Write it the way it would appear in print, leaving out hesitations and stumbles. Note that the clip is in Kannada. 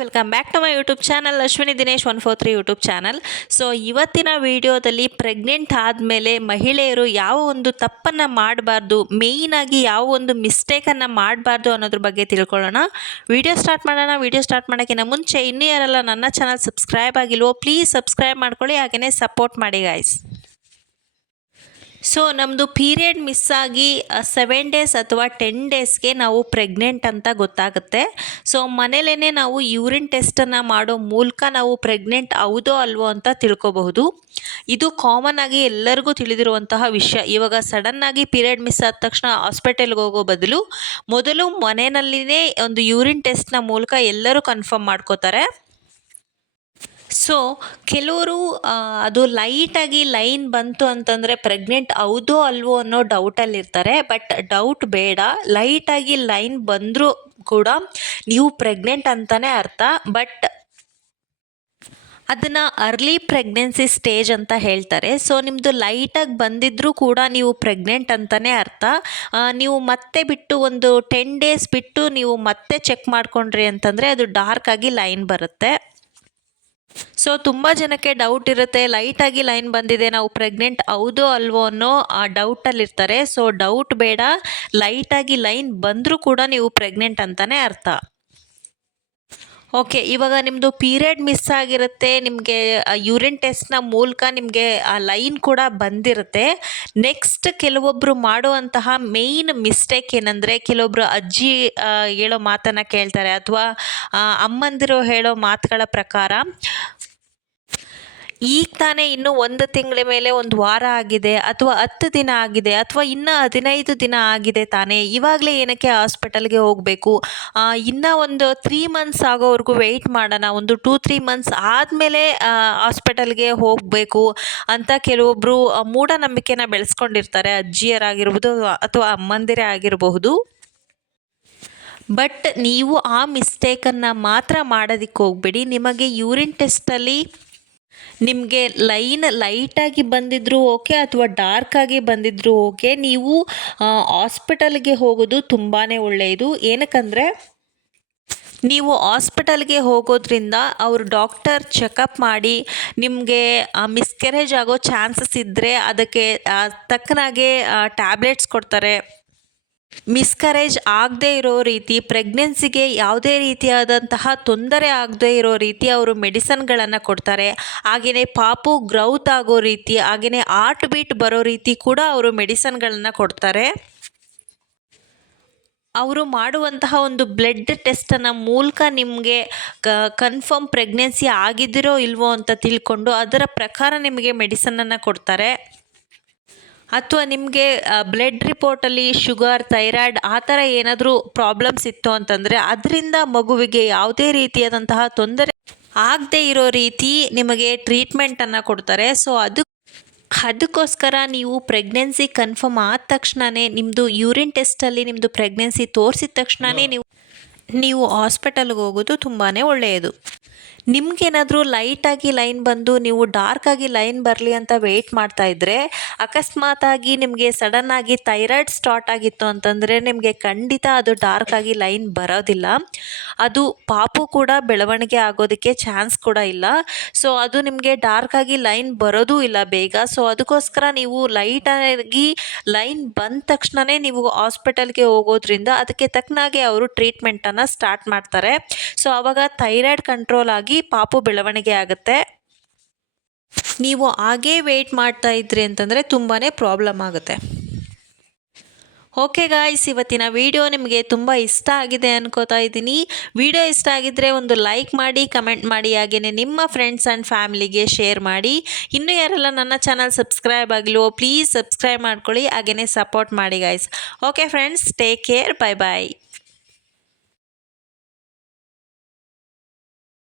Welcome back to my YouTube channel Ashwini Dinesh 143 YouTube channel. So ಇವತ್ತಿನ ವಿಡಿಯೋದಲ್ಲಿ ಪ್ರೆಗ್ನೆಂಟ್ ಆದಮೇಲೆ ಮಹಿಳೆಯರು ಯಾವ ಒಂದು ತಪ್ಪನ್ನು ಮಾಡಬಾರ್ದು, ಮೇಯ್ನಾಗಿ ಯಾವ ಒಂದು ಮಿಸ್ಟೇಕನ್ನು ಮಾಡಬಾರ್ದು ಅನ್ನೋದ್ರ ಬಗ್ಗೆ ತಿಳ್ಕೊಳ್ಳೋಣ. ವಿಡಿಯೋ ಸ್ಟಾರ್ಟ್ ಮಾಡೋಣ. ವಿಡಿಯೋ ಸ್ಟಾರ್ಟ್ ಮಾಡೋಕ್ಕಿಂತ ಮುಂಚೆ ಇನ್ನೂ ಯಾರೆಲ್ಲ ನನ್ನ ಚಾನಲ್ ಸಬ್ಸ್ಕ್ರೈಬ್ ಆಗಿಲ್ವೋ ಪ್ಲೀಸ್ ಸಬ್ಸ್ಕ್ರೈಬ್ ಮಾಡ್ಕೊಳ್ಳಿ, ಹಾಗೆಯೇ ಸಪೋರ್ಟ್ ಮಾಡಿ ಗಾಯ್ಸ್. ಸೊ ನಮ್ಮದು ಪೀರಿಯಡ್ ಮಿಸ್ ಆಗಿ 7 ಡೇಸ್ ಅಥವಾ 10 ಡೇಸ್ಗೆ ನಾವು ಪ್ರೆಗ್ನೆಂಟ್ ಅಂತ ಗೊತ್ತಾಗುತ್ತೆ. ಸೊ ಮನೇಲೇ ನಾವು ಯೂರಿನ್ ಟೆಸ್ಟನ್ನು ಮಾಡೋ ಮೂಲಕ ನಾವು ಪ್ರೆಗ್ನೆಂಟ್ ಹೌದೋ ಅಲ್ವೋ ಅಂತ ತಿಳ್ಕೊಬಹುದು. ಇದು ಕಾಮನ್ ಆಗಿ ಎಲ್ಲರಿಗೂ ತಿಳಿದಿರುವಂತಹ ವಿಷಯ. ಇವಾಗ ಸಡನ್ನಾಗಿ ಪೀರಿಯಡ್ ಮಿಸ್ ಆದ ತಕ್ಷಣ ಹಾಸ್ಪಿಟಲ್ಗೆ ಹೋಗೋ ಬದಲು ಮೊದಲು ಮನೆಯಲ್ಲಿನೇ ಒಂದು ಯೂರಿನ್ ಟೆಸ್ಟ್ನ ಮೂಲಕ ಎಲ್ಲರೂ ಕನ್ಫರ್ಮ್ ಮಾಡ್ಕೋತಾರೆ. ಸೊ ಕೆಲವರು ಅದು ಲೈಟಾಗಿ ಲೈನ್ ಬಂತು ಅಂತಂದರೆ ಪ್ರೆಗ್ನೆಂಟ್ ಹೌದೋ ಅಲ್ವೋ ಅನ್ನೋ ಡೌಟಲ್ಲಿರ್ತಾರೆ. ಬಟ್ ಡೌಟ್ ಬೇಡ, ಲೈಟಾಗಿ ಲೈನ್ ಬಂದರೂ ಕೂಡ ನೀವು ಪ್ರೆಗ್ನೆಂಟ್ ಅಂತಲೇ ಅರ್ಥ. ಬಟ್ ಅದನ್ನು ಅರ್ಲಿ ಪ್ರೆಗ್ನೆನ್ಸಿ ಸ್ಟೇಜ್ ಅಂತ ಹೇಳ್ತಾರೆ. ಸೊ ನಿಮ್ಮದು ಲೈಟಾಗಿ ಬಂದಿದ್ದರೂ ಕೂಡ ನೀವು ಪ್ರೆಗ್ನೆಂಟ್ ಅಂತಲೇ ಅರ್ಥ. ನೀವು ಮತ್ತೆ ಬಿಟ್ಟು ಒಂದು 10 ಡೇಸ್ ಬಿಟ್ಟು ನೀವು ಮತ್ತೆ ಚೆಕ್ ಮಾಡ್ಕೊಂಡ್ರಿ ಅಂತಂದರೆ ಅದು ಡಾರ್ಕ್ ಆಗಿ ಲೈನ್ ಬರುತ್ತೆ. ಸೊ ತುಂಬ ಜನಕ್ಕೆ ಡೌಟ್ ಇರುತ್ತೆ, ಲೈಟಾಗಿ ಲೈನ್ ಬಂದಿದೆ, ನಾವು ಪ್ರೆಗ್ನೆಂಟ್ ಹೌದೋ ಅಲ್ವೋ ಅನ್ನೋ ಆ ಡೌಟಲ್ಲಿರ್ತಾರೆ. ಸೊ ಡೌಟ್ ಬೇಡ, ಲೈಟಾಗಿ ಲೈನ್ ಬಂದರೂ ಕೂಡ ನೀವು ಪ್ರೆಗ್ನೆಂಟ್ ಅಂತಲೇ ಅರ್ಥ. ಓಕೆ, ಇವಾಗ ನಿಮ್ಮದು ಪೀರಿಯಡ್ ಮಿಸ್ ಆಗಿರುತ್ತೆ, ನಿಮಗೆ ಯೂರಿನ್ ಟೆಸ್ಟ್ನ ಮೂಲಕ ನಿಮಗೆ ಆ ಲೈನ್ ಕೂಡ ಬಂದಿರುತ್ತೆ. ನೆಕ್ಸ್ಟ್ ಕೆಲವೊಬ್ಬರು ಮಾಡುವಂತಹ ಮೇಯ್ನ್ ಮಿಸ್ಟೇಕ್ ಏನಂದರೆ, ಕೆಲವೊಬ್ಬರು ಅಜ್ಜಿ ಹೇಳೋ ಮಾತನ್ನು ಕೇಳ್ತಾರೆ ಅಥವಾ ಅಮ್ಮಂದಿರು ಹೇಳೋ ಮಾತುಗಳ ಪ್ರಕಾರ ಈಗ ತಾನೇ ಇನ್ನೂ 1 ತಿಂಗಳ ಮೇಲೆ 1 ವಾರ ಆಗಿದೆ ಅಥವಾ 10 ದಿನ ಆಗಿದೆ ಅಥವಾ ಇನ್ನೂ 15 ದಿನ ಆಗಿದೆ ತಾನೇ, ಇವಾಗಲೇ ಏನಕ್ಕೆ ಹಾಸ್ಪಿಟಲ್ಗೆ ಹೋಗಬೇಕು, ಇನ್ನೂ ಒಂದು 3 ಮಂತ್ಸ್ ಆಗೋವರೆಗೂ ವೆಯ್ಟ್ ಮಾಡೋಣ, ಒಂದು 2-3 ಮಂತ್ಸ್ ಆದಮೇಲೆ ಹಾಸ್ಪಿಟಲ್ಗೆ ಹೋಗಬೇಕು ಅಂತ ಕೆಲವೊಬ್ಬರು ಮೂಢನಂಬಿಕೆನ ಬೆಳೆಸ್ಕೊಂಡಿರ್ತಾರೆ, ಅಜ್ಜಿಯರಾಗಿರ್ಬೋದು ಅಥವಾ ಅಮ್ಮಂದಿರೇ ಆಗಿರಬಹುದು. ಬಟ್ ನೀವು ಆ ಮಿಸ್ಟೇಕನ್ನು ಮಾತ್ರ ಮಾಡೋದಕ್ಕೆ ಹೋಗಬೇಡಿ. ನಿಮಗೆ ಯೂರಿನ್ ಟೆಸ್ಟಲ್ಲಿ ನಿಮಗೆ ಲೈನ್ ಲೈಟಾಗಿ ಬಂದಿದ್ದರೂ ಓಕೆ ಅಥವಾ ಡಾರ್ಕಾಗಿ ಬಂದಿದ್ದರೂ ಓಕೆ, ನೀವು ಹಾಸ್ಪಿಟಲ್ಗೆ ಹೋಗೋದು ತುಂಬಾ ಒಳ್ಳೆಯದು. ಏನಕ್ಕಂದರೆ ನೀವು ಹಾಸ್ಪಿಟಲ್ಗೆ ಹೋಗೋದ್ರಿಂದ ಅವರು ಡಾಕ್ಟರ್ ಚೆಕಪ್ ಮಾಡಿ ನಿಮಗೆ ಮಿಸ್ಕ್ಯಾರೇಜ್ ಆಗೋ ಚಾನ್ಸಸ್ ಇದ್ದರೆ ಅದಕ್ಕೆ ತಕ್ಕನಾಗೆ ಟ್ಯಾಬ್ಲೆಟ್ಸ್ ಕೊಡ್ತಾರೆ. ಮಿಸ್ಕರೇಜ್ ಆಗದೇ ಇರೋ ರೀತಿ, ಪ್ರೆಗ್ನೆನ್ಸಿಗೆ ಯಾವುದೇ ರೀತಿಯಾದಂತಹ ತೊಂದರೆ ಆಗದೇ ಇರೋ ರೀತಿ ಅವರು ಮೆಡಿಸನ್ಗಳನ್ನು ಕೊಡ್ತಾರೆ. ಹಾಗೆಯೇ ಪಾಪು ಗ್ರೌತ್ ಆಗೋ ರೀತಿ, ಹಾಗೆಯೇ ಹಾರ್ಟ್ ಬೀಟ್ ಬರೋ ರೀತಿ ಕೂಡ ಅವರು ಮೆಡಿಸನ್ಗಳನ್ನು ಕೊಡ್ತಾರೆ. ಅವರು ಮಾಡುವಂತಹ ಒಂದು ಬ್ಲಡ್ ಟೆಸ್ಟನ್ನು ಮೂಲಕ ನಿಮಗೆ ಕನ್ಫರ್ಮ್ ಪ್ರೆಗ್ನೆನ್ಸಿ ಆಗಿದ್ದಿರೋ ಇಲ್ವೋ ಅಂತ ತಿಳ್ಕೊಂಡು ಅದರ ಪ್ರಕಾರ ನಿಮಗೆ ಮೆಡಿಸನನ್ನು ಕೊಡ್ತಾರೆ. ಅಥವಾ ನಿಮಗೆ ಬ್ಲಡ್ ರಿಪೋರ್ಟಲ್ಲಿ ಶುಗರ್, ಥೈರಾಯ್ಡ್ ಆ ಥರ ಏನಾದರೂ ಪ್ರಾಬ್ಲಮ್ಸ್ ಇತ್ತು ಅಂತಂದರೆ ಅದರಿಂದ ಮಗುವಿಗೆ ಯಾವುದೇ ರೀತಿಯಾದಂತಹ ತೊಂದರೆ ಆಗದೇ ಇರೋ ರೀತಿ ನಿಮಗೆ ಟ್ರೀಟ್ಮೆಂಟನ್ನು ಕೊಡ್ತಾರೆ. ಸೊ ಅದಕ್ಕೋಸ್ಕರ ನೀವು ಪ್ರೆಗ್ನೆನ್ಸಿ ಕನ್ಫರ್ಮ್ ಆದ ತಕ್ಷಣವೇ ನಿಮ್ಮದು ಯೂರಿನ್ ಟೆಸ್ಟಲ್ಲಿ ನಿಮ್ಮದು ಪ್ರೆಗ್ನೆನ್ಸಿ ತೋರಿಸಿದ ತಕ್ಷಣವೇ ನೀವು ಹಾಸ್ಪಿಟಲ್ಗೆ ಹೋಗೋದು ತುಂಬಾ ಒಳ್ಳೆಯದು. ನಿಮಗೇನಾದರೂ ಲೈಟಾಗಿ ಲೈನ್ ಬಂದು ನೀವು ಡಾರ್ಕಾಗಿ ಲೈನ್ ಬರಲಿ ಅಂತ ವೆಯ್ಟ್ ಮಾಡ್ತಾಯಿದ್ರೆ, ಅಕಸ್ಮಾತಾಗಿ ನಿಮಗೆ ಸಡನ್ನಾಗಿ ಥೈರಾಯ್ಡ್ ಸ್ಟಾರ್ಟ್ ಆಗಿತ್ತು ಅಂತಂದರೆ ನಿಮಗೆ ಖಂಡಿತ ಅದು ಡಾರ್ಕಾಗಿ ಲೈನ್ ಬರೋದಿಲ್ಲ. ಅದು ಪಾಪು ಕೂಡ ಬೆಳವಣಿಗೆ ಆಗೋದಕ್ಕೆ ಚಾನ್ಸ್ ಕೂಡ ಇಲ್ಲ. ಸೊ ಅದು ನಿಮಗೆ ಡಾರ್ಕಾಗಿ ಲೈನ್ ಬರೋದೂ ಇಲ್ಲ ಬೇಗ. ಸೊ ಅದಕ್ಕೋಸ್ಕರ ನೀವು ಲೈಟಾಗಿ ಲೈನ್ ಬಂದ ತಕ್ಷಣವೇ ನೀವು ಹಾಸ್ಪಿಟಲ್ಗೆ ಹೋಗೋದ್ರಿಂದ ಅದಕ್ಕೆ ತಕ್ಕನಾಗೆ ಅವರು ಟ್ರೀಟ್ಮೆಂಟನ್ನು ಸ್ಟಾರ್ಟ್ ಮಾಡ್ತಾರೆ. ಸೊ ಆವಾಗ ಥೈರಾಯ್ಡ್ ಕಂಟ್ರೋಲ್ ಆಗಿ ಪಾಪು ಬೆಳವಣಿಗೆ ಆಗುತ್ತೆ. ನೀವು ಹಾಗೇ ವೆಯ್ಟ್ ಮಾಡ್ತಾ ಇದ್ರಿ ಅಂತಂದರೆ ತುಂಬಾ ಪ್ರಾಬ್ಲಮ್ ಆಗುತ್ತೆ. ಓಕೆ ಗಾಯ್ಸ್, ಇವತ್ತಿನ ವಿಡಿಯೋ ನಿಮಗೆ ತುಂಬ ಇಷ್ಟ ಆಗಿದೆ ಅನ್ಕೋತಾ ಇದ್ದೀನಿ. ವಿಡಿಯೋ ಇಷ್ಟ ಆಗಿದ್ದರೆ ಒಂದು ಲೈಕ್ ಮಾಡಿ, ಕಮೆಂಟ್ ಮಾಡಿ, ಹಾಗೆಯೇ ನಿಮ್ಮ ಫ್ರೆಂಡ್ಸ್ ಆ್ಯಂಡ್ ಫ್ಯಾಮಿಲಿಗೆ ಶೇರ್ ಮಾಡಿ. ಇನ್ನೂ ಯಾರೆಲ್ಲ ನನ್ನ ಚಾನಲ್ ಸಬ್ಸ್ಕ್ರೈಬ್ ಆಗಿಲ್ವೋ ಪ್ಲೀಸ್ ಸಬ್ಸ್ಕ್ರೈಬ್ ಮಾಡ್ಕೊಳ್ಳಿ, ಹಾಗೆಯೇ ಸಪೋರ್ಟ್ ಮಾಡಿ guys. Okay friends, take care, bye ಬಾಯ್.